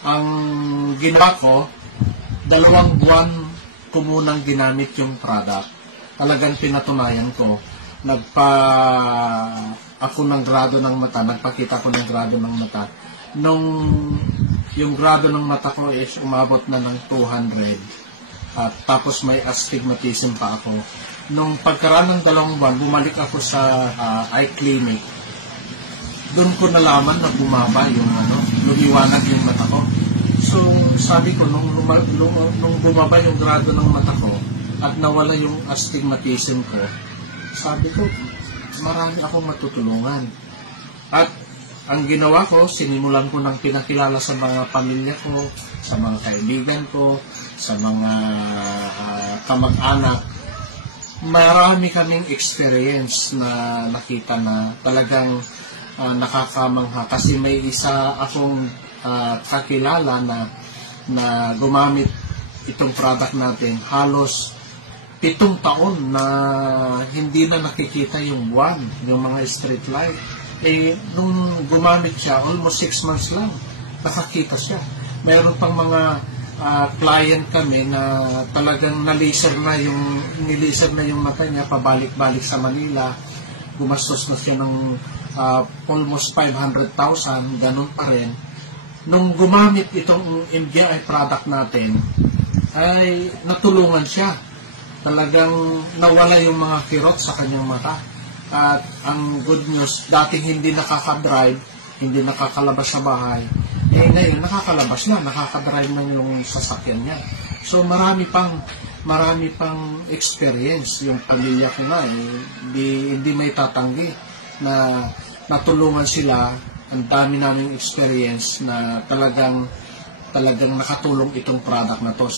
Ang ginawa ko, 2 buwan ko munang ginamit yung product. Talagang pinatunayan ko. Ako ng grado ng mata, nagpakita ko ng grado ng mata. Yung grado ng mata ko is umabot na ng 200. At tapos may astigmatism pa ako. Nung pagkaraan ng 2 buwan, bumalik ako sa eye clinic. Doon ko nalaman na bumaba yung lumiwanag yung mata ko. So, sabi ko, nung bumaba yung grado ng mata ko at nawala yung astigmatism ko, sabi ko, marami akong matutulungan. At ang ginawa ko, sinimulan ko ng pinakilala sa mga pamilya ko, sa mga kaibigan ko, sa mga kamag-anak. Marami kaming experience na nakita na talagang nakakamangha. Kasi may isa akong kakilala na gumamit itong product natin halos 7 taon na hindi na nakikita yung buwan, yung mga street light. Nung gumamit siya, almost 6 months lang, nakakita siya. Meron pang mga client kami na talagang nilaser na yung mata niya, pabalik-balik sa Manila. Gumastos na siya ng almost 500,000, ganun pa rin. Nung gumamit itong MGI product natin, ay natulungan siya. Talagang nawala yung mga kirot sa kanyang mata. At ang good news, dating hindi nakaka-drive, hindi nakakalabas sa bahay, ngayon nakakalabas na, nakaka-drive na yung sasakyan niya. So marami pang experience yung pamilya ko nga, hindi may tatanggi na natulungan sila. Ang dami naming experience na talagang nakatulong itong product na to.